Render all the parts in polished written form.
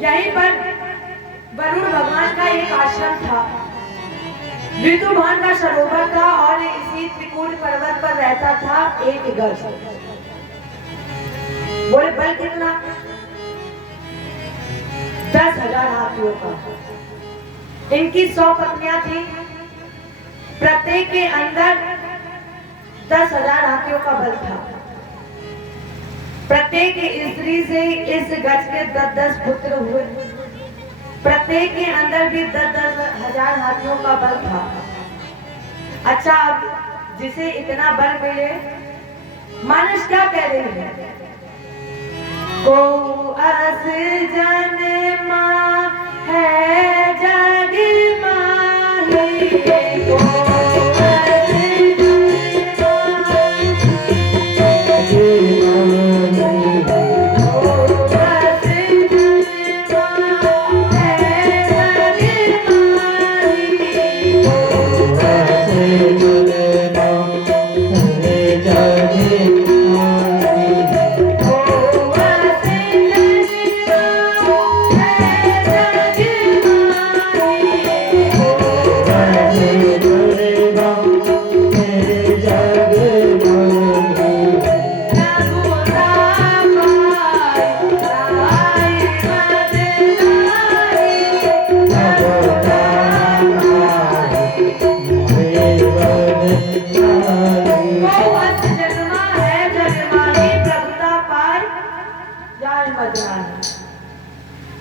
यहीं पर वरुण भगवान का एक आश्रम था। ऋतुभान का सरोवर था और इसी त्रिकूट पर्वत पर रहता था एक गज। बोले बल कितना? 10,000 हाथियों का। इनकी 100 पत्नियां थी, प्रत्येक के अंदर 10,000 हाथियों का बल था। प्रत्येक स्त्री से इस गज के 10-10 पुत्र हुए। प्रत्येक के अंदर भी 10,000 हाथियों का बल था। अच्छा, अब जिसे इतना बल मिले, मानस क्या कह रही है? को अस जन्मा है जग माही, को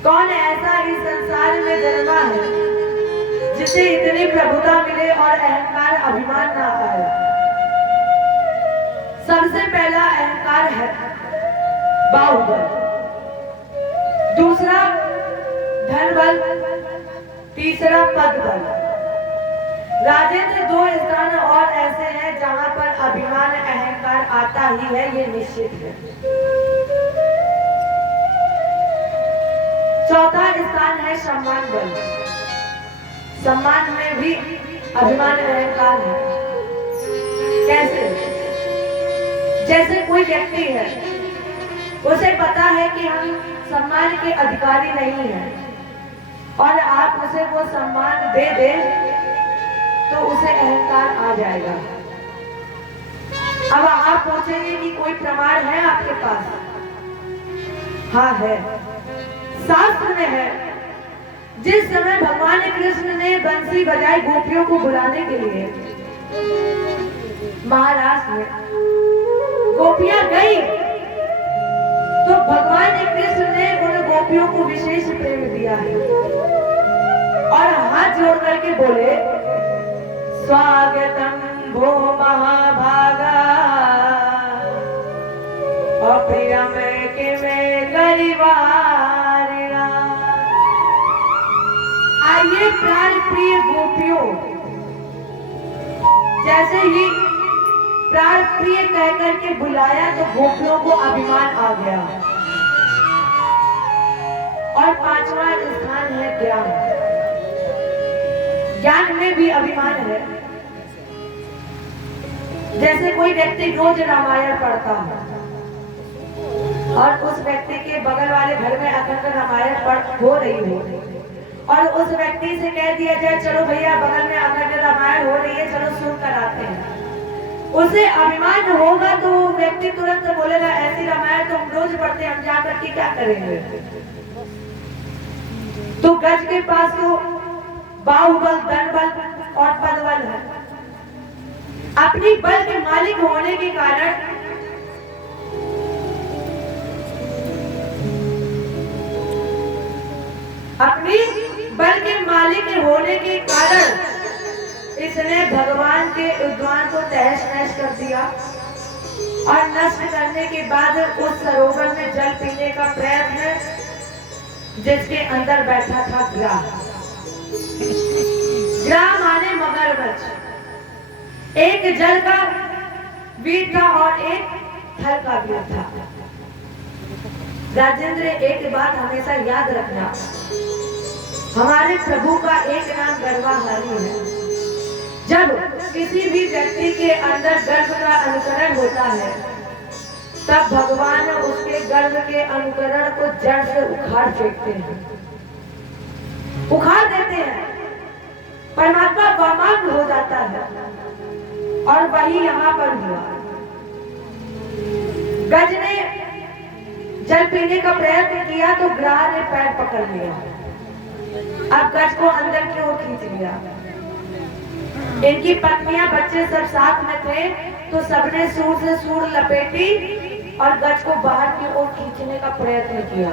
कौन ऐसा इस संसार में जन्मा है जिसे इतनी प्रभुता मिले और अहंकार अभिमान ना आए? सबसे पहला अहंकार है बाहुबल, दूसरा धन बल, तीसरा पद बल। राजेंद्र 2 स्थान और ऐसे हैं जहां पर अभिमान अहंकार आता ही है, ये निश्चित है। चौथा स्थान है सम्मान बल। सम्मान में भी अभिमान अहंकार है। कैसे? जैसे कोई व्यक्ति है, उसे पता है कि हम सम्मान के अधिकारी नहीं हैं और आप उसे वो सम्मान दे दे तो उसे अहंकार आ जाएगा। अब आप पूछेंगे कि कोई प्रमाण है आपके पास? हाँ है, शास्त्र में है। जिस समय भगवान कृष्ण ने बंसी बजाई गोपियों को बुलाने के लिए महाराष्ट्र में, गोपियां गई तो भगवान कृष्ण ने उन गोपियों को विशेष प्रेम दिया है और हाथ जोड़ करके बोले, स्वागतम भो महाभागा और प्रियम के में गरिवार। आइए प्राण प्रिय गोपियों, जैसे ही प्राण प्रिय कहकर के बुलाया तो गोपियों को अभिमान आ गया। और 5वां स्थान है ज्ञान। ज्ञान में भी अभिमान है। जैसे कोई व्यक्ति रोज रामायण पढ़ता है और उस व्यक्ति के बगल वाले घर में अखंड रामायण हो रही हो और उस व्यक्ति से कह दिया जाए, चलो भैया बगल में अखंड रामायण हो रही है, चलो सुन कर आते हैं। उसे अभिमान होगा तो व्यक्ति तुरंत बोलेगा, ऐसी रामायण तो हम रोज पढ़ते हैं, हम जाकर के क्या करेंगे? तो गज के पास तो बाहुबल, धन बल और पद बल है। अपनी बल के मालिक होने के कारण अपनी बल के मालिक होने के कारण इसने भगवान के उद्यान को तहस नहस कर दिया और नष्ट करने के बाद उस सरोवर में जल पीने का प्रयत्न, जिसके अंदर बैठा था ग्राह। ग्राह माने मगरमच्छ। एक जल का वीर था और एक थल का वीर था। राजेंद्र, एक बात हमेशा याद रखना, हमारे प्रभु का एक नाम गर्वाहारी है। जब किसी भी व्यक्ति के अंदर गर्व का अनुकरण होता है तब भगवान उसके गर्भ के अनुकरण को जड़ से उखाड़ फेंकते हैं, उखाड़ देते हैं। परमात्मा वामांग हो जाता है और वही यहाँ पर हुआ। गज ने जल पीने का प्रयत्न किया तो ग्राह ने पैर पकड़ लिया। अब गज को अंदर की ओर खींच लिया। इनकी पत्नियां बच्चे सब साथ में थे तो सबने सूर से सूर लपेटी और गज को बाहर की ओर खींचने का प्रयत्न किया।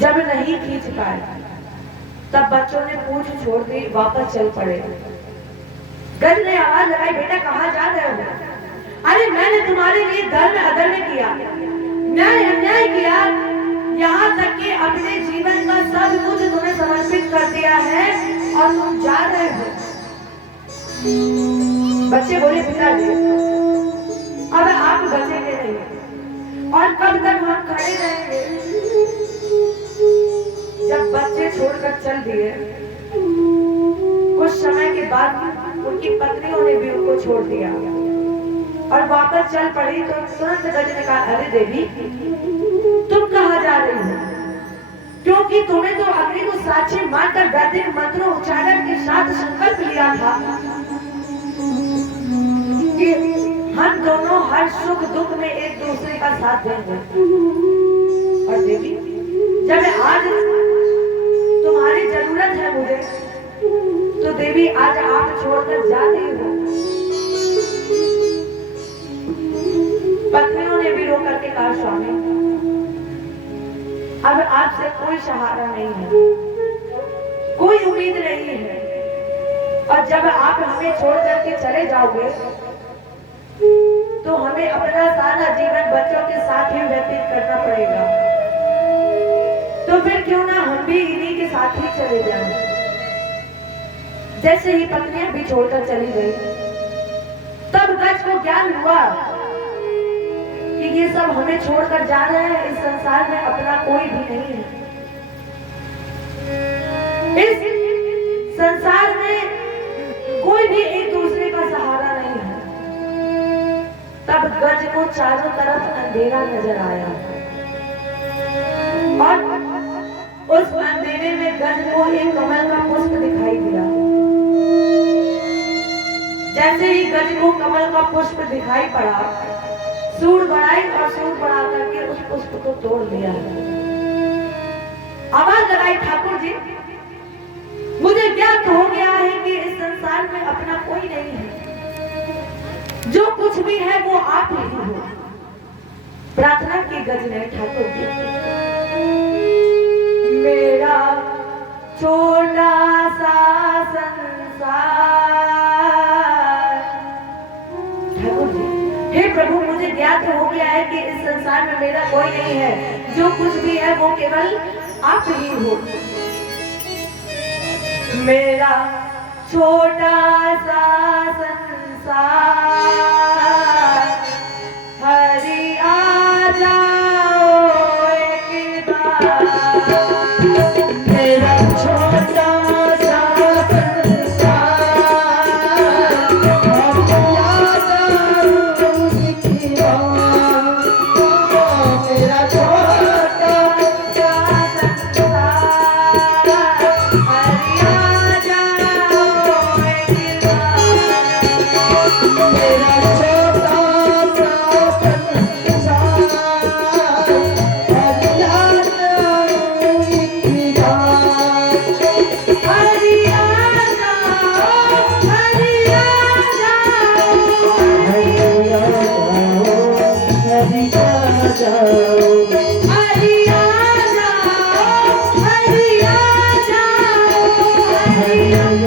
जब नहीं खींच पाए तब बच्चों ने पूंछ छोड़ दी, वापस चल पड़े। गज ने आवाज लगाई, बेटा कहाँ जा रहे हो? अरे मैंने तुम्हारे लिए धर्म अधर्म किया, न्याय अन्याय किया, यहाँ तक कि अपने जीवन का सब कुछ तुम्हें समर्पित कर दिया है और तुम जा रहे हो। बच्चे बोले, पिताजी अब आप बचेंगे नहीं और कब तक हम खड़े रहेंगे? जब बच्चे छोड़कर चल दिए, कुछ समय के बाद उनकी पत्नियों ने भी उनको छोड़ दिया और वापस चल पड़ी। तो तुरंत गज ने कहा, अरे देवी तुम कहाँ जा रही हो? क्योंकि तुम्हें तो अग्नि को साक्षी मानकर वैदिक मंत्रों उच्चारण के साथ संकल्प लिया था कि हम दोनों हर सुख दुख में एक दूसरे का साथ देंगे। और देवी जब आज तुम्हारी जरूरत है मुझे, तो देवी आज आप छोड़कर जा रही हो। पत्नियों ने भी रो करके कहा, स्वामी अब आपसे कोई सहारा नहीं है, कोई उम्मीद नहीं है और जब आप हमें छोड़ करके चले जाओगे तो हमें अपना सारा जीवन बच्चों के साथ ही व्यतीत करना पड़ेगा। तो फिर क्यों ना हम भी इन्हीं के साथ ही चले जाएं। जैसे ही पत्नियां भी छोड़कर चली गई, तब गज को ज्ञान हुआ कि ये सब हमें छोड़कर जा रहे हैं, इस संसार में अपना कोई भी नहीं है। इस संसार में कोई भी एक दूसरे का सहारा नहीं है। तब गज को चारों तरफ अंधेरा नजर आया और उस अंधेरे में गज को एक कमल का पुष्प दिखाई दिया। जैसे ही गज को कमल का पुष्प दिखाई पड़ा, सूंड बढ़ाई और सूंड बढ़ा करके उस पुष्प को तोड़ लिया। आवाज लगाई, ठाकुर जी मुझे ज्ञात हो गया है कि इस संसार में अपना कोई नहीं है, जो कुछ भी है वो आप ही हो। प्रार्थना की गज ने, ठाकुर जी मेरा छोटा सा संसार, ठाकुर जी हे प्रभु मुझे ज्ञात हो गया है कि इस संसार में मेरा कोई नहीं है, जो कुछ भी है वो केवल आप ही हो। मेरा छोटा सा संसार हरि आ जाओ एक बार। मेरा छोटा सा संसार हरि आ जाओ एक बार। मेरा छोटा सा संसार हरि आ जाओ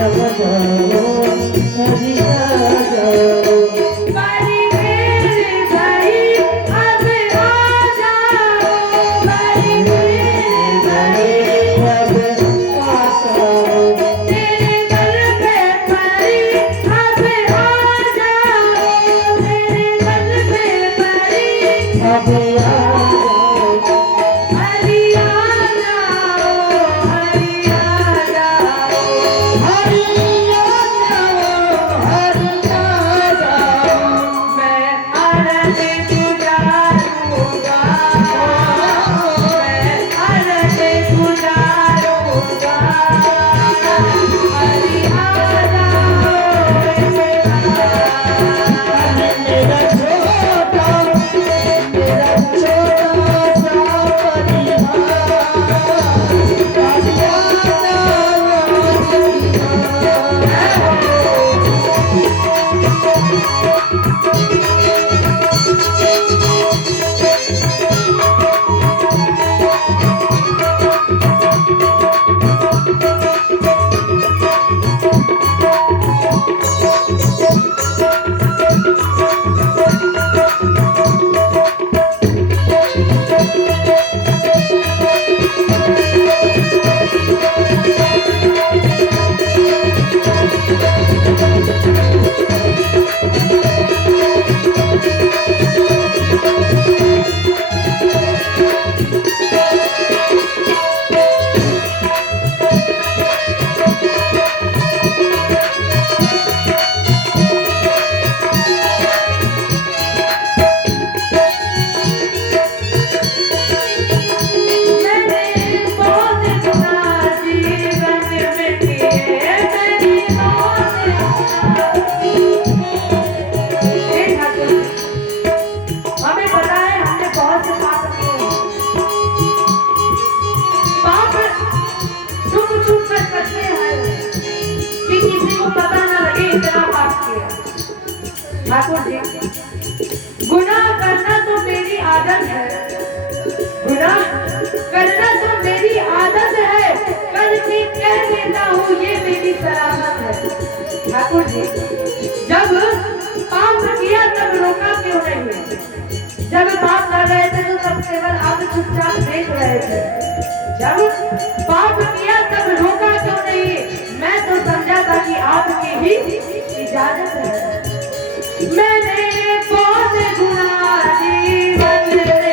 एक बार। मेरा अब ठाकुर जी, गुनाह करना तो मेरी आदत है, गुनाह करना तो मेरी आदत है, करके कह देता हूँ ये मेरी सलामत है। ठाकुर जी, जब पाप किया तब रोका क्यों नहीं? जब पाप कर रहे थे तो तब केवल आप चुपचाप देख रहे थे, जब पाप किया तब रोका क्यों नहीं? मैं तो समझा था कि आपकी ही इजाजत है। मैंने बहुत गुनाह जीवन में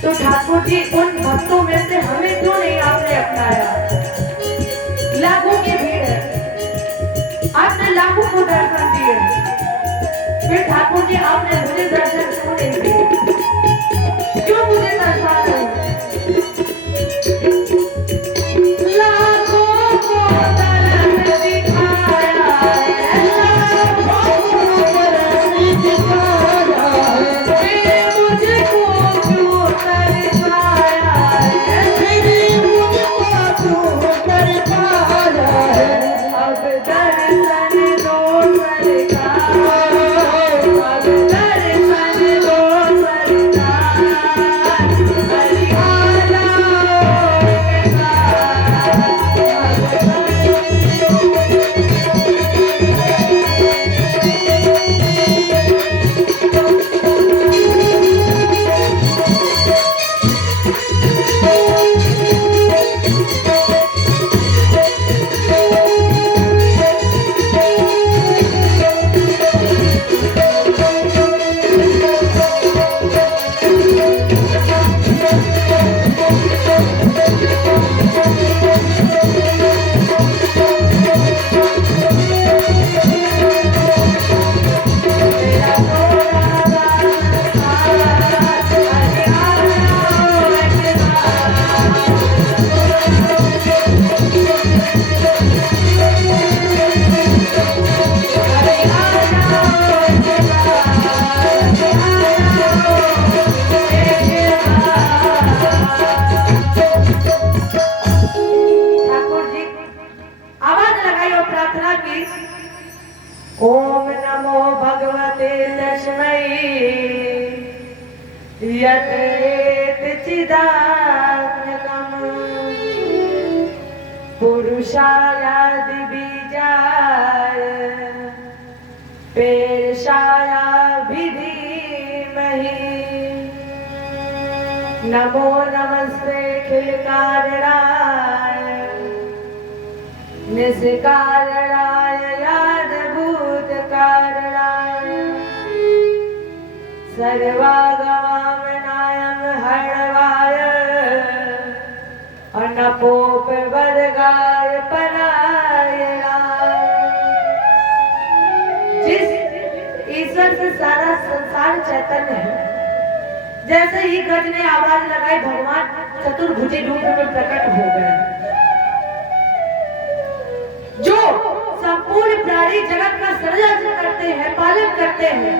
तो ठाकुर जी उन भक्तों में से हमें क्यों नहीं आपने अपनाया? लाखों की भीड़ है, आपने लाखों को दर्शन दिए, फिर ठाकुर जी आपने मुझे दर्शन क्यों नहीं दिए? क्यों मुझे दर्शा रहे? लाखों को दर्शन दिखाया है, लाखों को दर्शन दिखाया है, फिर मुझको क्यों तरसाया है? फिर मुझको क्यों तरसाया है? अब दर्शन दो सरकार, अब दर्शन दो सरकार, हरियाणा के साथ, ओम नमो भगवते तस्मै यत् चिदात्मकम् पुरुषायादि बीजाय पेशाया विधीमहि नमो नमस्ते खिल कारणाय निष्कारणाय यादभूत कारणाय सर्वागमनायं हरवाय अनपोपवर्गाय परायणाय। जिस ईश्वर से सारा संसार चैतन्य है, जैसे ही गज ने आवाज लगाई भगवान चतुर्भुजी रूप में प्रकट हो गए। जो संपूर्ण प्राणी जगत का सृजन करते हैं, पालन करते हैं,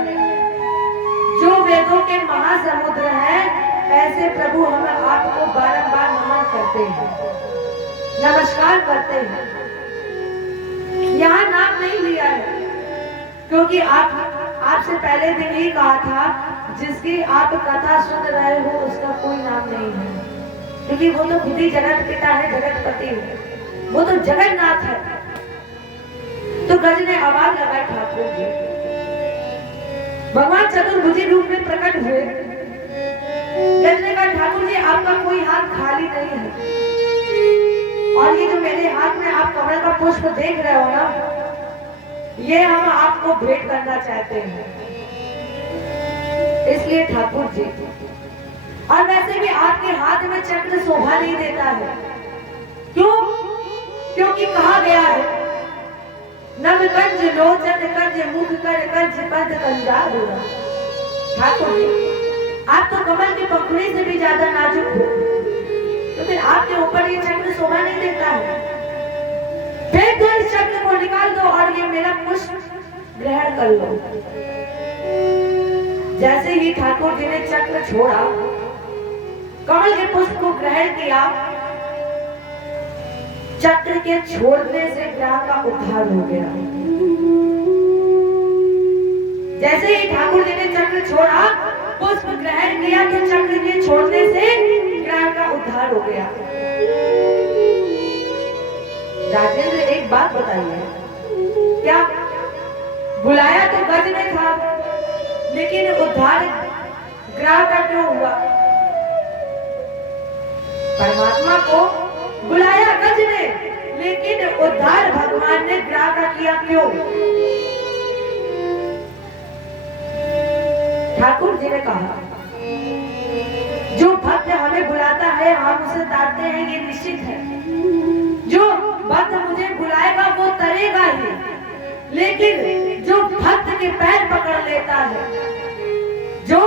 जो वेदों के महासमुद्र हैं, ऐसे प्रभु हम आपको बारंबार नमन करते हैं, नमस्कार करते हैं। यहाँ नाम नहीं लिया है, क्योंकि आपसे पहले दिन ही कहा था, जिसकी आप कथा सुन रहे हो उसका कोई नाम नहीं है, क्योंकि वो तो खुद ही जगत पिता है, जगतपति है, वो तो जगन्नाथ है। तो गज ने आवाज लगाई ठाकुर जी, भगवान चतुर्भुजी रूप में प्रकट हुए। गज ने कहा ठाकुर जी आपका कोई हाथ खाली नहीं है, और ये जो मेरे हाथ में आप कमल का पुष्प देख रहे हो ना, ये हम आपको भेंट करना चाहते हैं। इसलिए ठाकुर जी, और वैसे भी आपके हाथ में चक्र शोभा नहीं देता है। क्यों? क्योंकि कहा गया है, नव कंज लोचन कंज मुख कर कंज पद कंजार हुआ। ठाकुर जी, आप तो कमल की पंखुड़ी से भी ज्यादा नाजुक हो, तो फिर आपके ऊपर ये चक्र शोभा नहीं देता है। फेंक दो इस चक्र को, निकाल दो और ये मेरा पुष्प ग्रहण कर लो। जैसे ही ठाकुर जी ने चक्र छोड़ा, कमल के पुष्प को ग्रहण किया, चक्र के छोड़ने से ग्रह का उद्धार हो गया। जैसे ही ठाकुर जी ने चक्र छोड़ा, पुष्प ग्रहण किया, तो चक्र के छोड़ने से ग्रह का उद्धार हो गया। राजेंद्र एक बात बताइए, क्या बुलाया तो गज ने था, लेकिन उद्धार ग्रह का क्यों हुआ? परमात्मा को बुलाया गज ने, लेकिन उद्धार भगवान ने ग्रह का किया क्यों? ठाकुर जी ने कहा, जो भक्त हमें बुलाता है हम उसे तारते हैं, ये निश्चित है। जो भक्त मुझे बुलाएगा वो तरेगा ही, लेकिन जो भक्त के पैर पकड़ लेता है, जो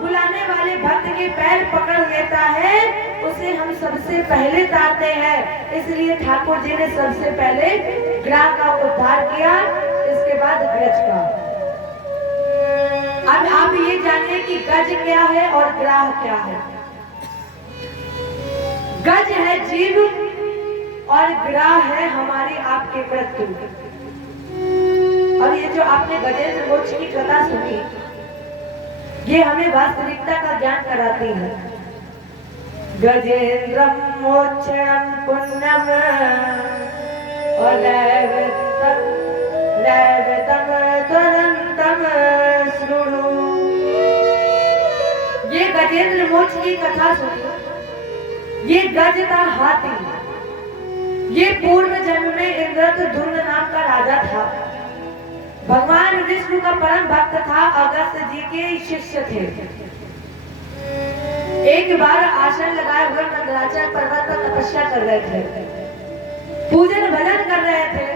बुलाने वाले भक्त के पैर पकड़ लेता है, उसे हम सबसे पहले तारते हैं। इसलिए ठाकुर जी ने सबसे पहले ग्रह का उद्धार किया, इसके बाद गज का। अब आप ये जानिए कि गज क्या है और ग्रह क्या है। गज है जीव और ग्रह है हमारी आपके मृत्यु। और ये जो आपने गजेंद्र मोक्ष की कथा सुनी, ये हमें वास्तविकता का ज्ञान कराती है। गजेंद्रम मोक्षणम पुण्यम और लैवतम तुरंतम शृणु। ये गजेंद्र मोक्ष की कथा सुनी। ये गज था हाथी। ये पूर्व जन्म में इंद्रधुम्न नाम का राजा था। भगवान विष्णु का परम भक्त था, अगस्त जी के शिष्य थे। एक बार आसन लगाए हुए मंदराचल पर्वत पर तपस्या कर रहे थे, पूजन भजन कर रहे थे।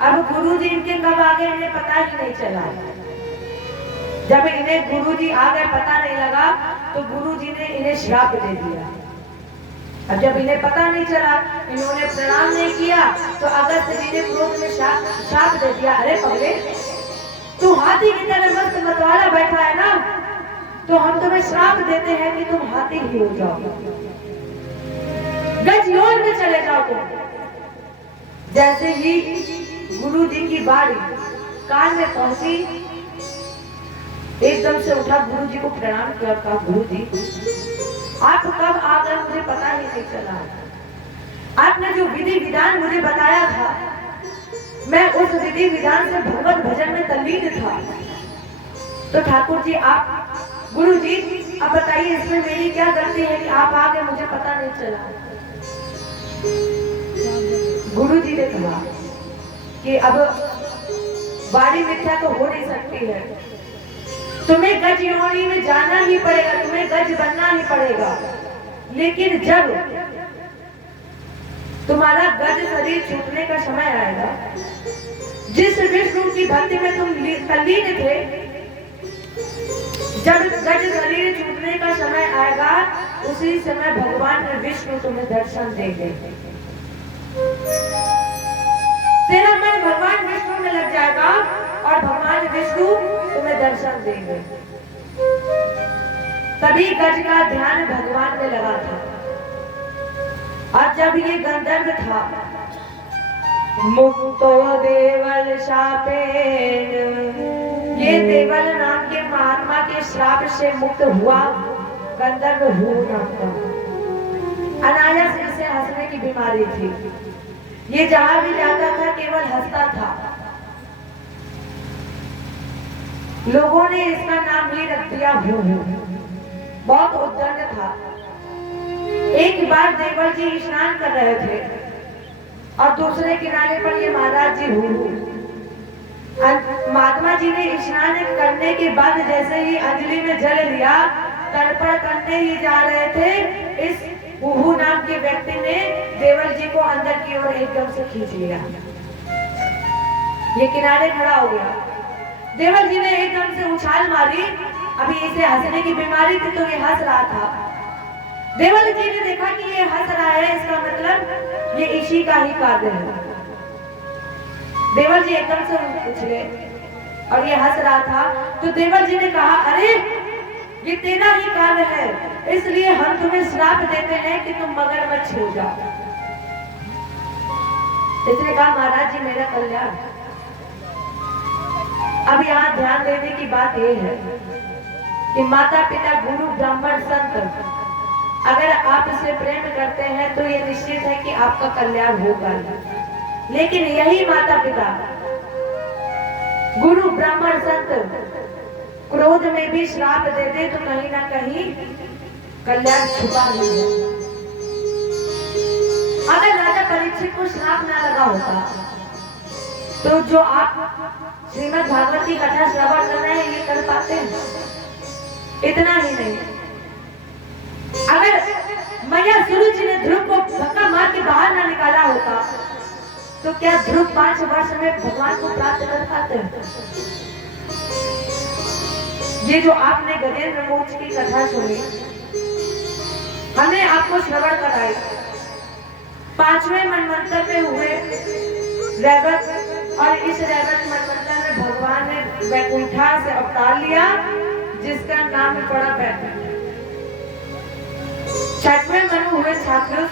अब गुरुजी इनके कब आ गए इन्हें पता ही नहीं चला। जब इन्हें गुरुजी आ गए पता नहीं लगा, तो गुरुजी ने इन्हें श्राप दे दिया। अब जब इन्हें पता नहीं चला, इन्होंने प्रणाम नहीं किया, तो अगस्त जी ने क्रोध में श्राप दे दिया। अरे पगले, तू हाथी की तरह मस्त मतवाला बैठा है ना, तो हम तुम्हें श्राप देते हैं कि तुम हाथी ही हो जाओ, गजयोन में चले जाओ तुम। जैसे ही गुरु जी की बारी कान में पहुंची, एकदम से उठा, गुरु जी को प्रणाम किया, कहा गुरु जी आप कब आ गए मुझे पता ही नहीं चला। आपने जो विधि विधान मुझे बताया था, मैं उस विधि विधान से भगवत भजन में तल्लीन था। तो ठाकुर जी आप, गुरु जी अब बताइए इसमें मेरी क्या गलती है कि आप आ गए मुझे पता नहीं चला। गुरु जी ने कहा कि अब वाणी मिथ्या तो हो नहीं सकती है, तुम्हें गज योनि में जाना ही पड़ेगा, तुम्हें गज बनना ही पड़ेगा। लेकिन जब तुम्हारा गज शरीर छूटने का समय आएगा, जिस विष्णु की भक्ति में तुम तल्लीन थे, जब गज शरीर छूटने का समय आएगा, उसी समय भगवान विष्णु तुम्हें दर्शन देंगे। तेरा मन भगवान विष्णु में लग जाएगा और भगवान विष्णु तुम्हें दर्शन देंगे। तभी गज का ध्यान भगवान में लगा था। और जब ये गंधर्व था, मुक्तो देवल शापेन, ये देवल नाम के महात्मा के श्राप से मुक्त हुआ गंधर्व हूँ नाम का। अनायास इसे हंसने की बीमारी थी, ये जहां भी जाता था केवल हंसता था। लोगों ने इसका नाम ही रख दिया हूँ। बहुत उद्दंड था। एक बार देवर जी स्नान कर रहे थे और दूसरे किनारे पर ये महाराज जी हूँ। महात्मा जी ने स्नान करने के बाद जैसे ही अंजलि में जल लिया, तर्पण करने ही जा रहे थे, इस उहू नाम के व्यक्ति ने देवर जी को अंदर की ओर एकदम से खींच लिया। ये किनारे खड़ा हो गया। देवर जी ने एकदम से उछाल मारी। अभी इसे हंसने की बीमारी थी तो ये हंस रहा था। देवर जी ने देखा कि ये हंस रहा है, इसका मतलब ये इसी का ही कार्य है। देवर जी एकदम से उछले और ये हंस रहा था, तो देवर जी ने कहा, अरे ये तेरा ही कार्य है, इसलिए हम तुम्हें श्राप देते हैं कि तुम मगरमच्छ हो जाओ। इसने कहा, महाराज जी मेरा कल्याण। अब यहाँ ध्यान देने की बात यह है कि माता पिता गुरु ब्राह्मण संत अगर आपसे प्रेम करते हैं तो ये निश्चित है कि आपका कल्याण होगा। लेकिन यही माता पिता गुरु ब्राह्मण संत क्रोध में भी श्राप दे दे तो कहीं ना कहीं कल्याण छुपा ही है। अगर राजा परीक्षित को श्राप ना लगा होता तो जो आप श्रीमद् भागवत की कथा श्रवण कर रहे हैं ये कर पाते हैं? इतना ही नहीं, अगर मैया सूरज ने ध्रुव को धक्का मार के बाहर ना निकाला होता तो क्या ध्रुव 5 वर्ष में भगवान को प्राप्त कर पाते हैं? ये जो आपने गजेंद्र मोक्ष की कथा सुनी, हमने आपको श्रवण कराई। 5वें मनवंतर में हुए रैवत, और इस रैवत मनवंतर में भगवान ने वैकुंठा से अवतार लिया जिसका नाम पड़ा वैकुंठ। 6वें मनु हुए छात्रुस,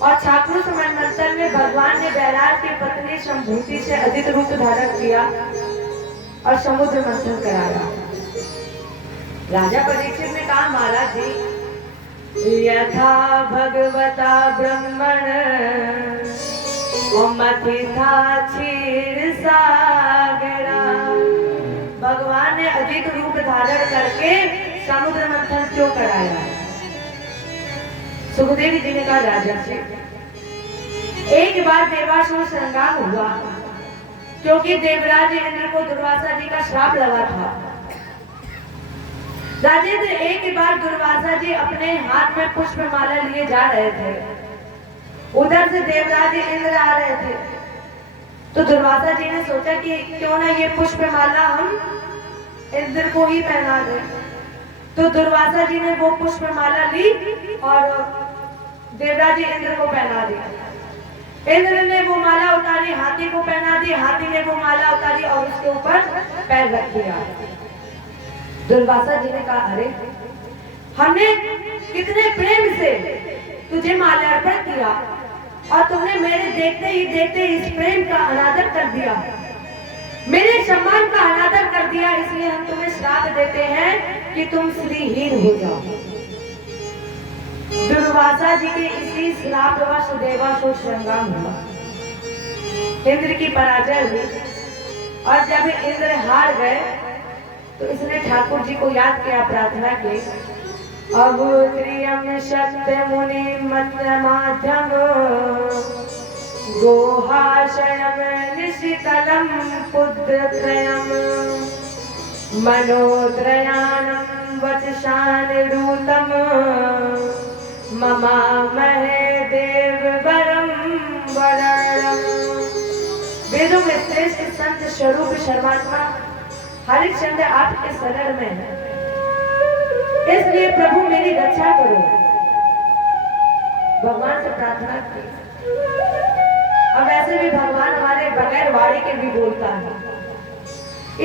और छात्रुस मनवंतर में भगवान ने बैराज की पत्नी शंभूति से अधिक रूप धारण किया और समुद्र मंथन कराया। राजा परीक्षित ने कहा, महाराज जी यथा भगवता ब्रह्मण मथिथा क्षीर सागरा, भगवान ने अधिक रूप धारण करके समुद्र मंथन क्यों कराया है? सुखदेव जी ने कहा, राजा से एक बार देवासुर संग्राम हुआ क्योंकि देवराज इंद्र को दुर्वासा जी का श्राप लगा था। राजेंद्र एक बार दुर्वासा जी अपने हाथ में पुष्पमाला लिए जा रहे थे, उधर से देवराज इंद्र आ रहे थे, तो दुर्वासा जी ने सोचा कि क्यों ना ये पुष्पमाला हम इंद्र को ही पहना दें। तो दुर्वासा जी ने वो पुष्पमाला ली और देवराज इंद्र को पहना दी। इंद्र ने वो माला उतारी, हाथी को पहना दी, हाथी ने वो माला उतारी और उसके ऊपर पैर रख दिया। दुर्वासा जी ने कहा, अरे हमने कितने प्रेम से तुझे माल्यार्पण किया और तुमने मेरे देखते ही देखते इस प्रेम का अनादर कर दिया, मेरे सम्मान का अनादर कर दिया, इसलिए हम तुम्हें श्राप देते हैं कि तुम श्रीहीन हो जाओ। दुर्वासा जी के इसी श्रापवश देवासुर संग्राम हुआ, इंद्र की पराजय हुई, और जब इंद्र हार गए तो इसने ठाकुर जी को याद किया, प्रार्थना की, अभूत्रियम शक्त मुनि मत माध्यम गोहाशयम निशितलम पुत्रत्रयम मनोत्रयाणं वचशानुरूतम ममामहे देववरं वरणम्। वेदों में श्रेष्ठ संत स्वरूप शर्मात्मा हरिश्चंद्र आपके शरण में है, इसलिए प्रभु मेरी रक्षा करो। भगवान से प्रार्थना की। अब वैसे भी भगवान हमारे बगैर वाणी के भी बोलता है,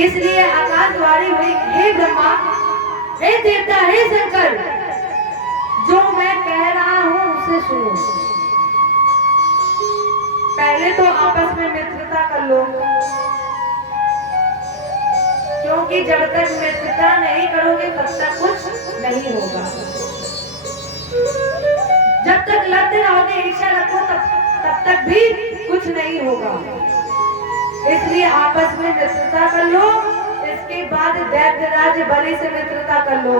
इसलिए आकाशवाणी हुई, हे ब्रह्मा, हे देवता, हे शंकर, जो मैं कह रहा हूं उसे सुनो। पहले तो आपस में मित्रता कर लो, क्योंकि जब तक मित्रता नहीं करोगे तब तक कुछ नहीं होगा। जब तक लड़ते रहोगे, ईर्ष्या रखो, तब तक भी कुछ नहीं होगा। इसलिए आपस में मित्रता कर लो, इसके बाद दैत्यराज बलि से मित्रता कर लो।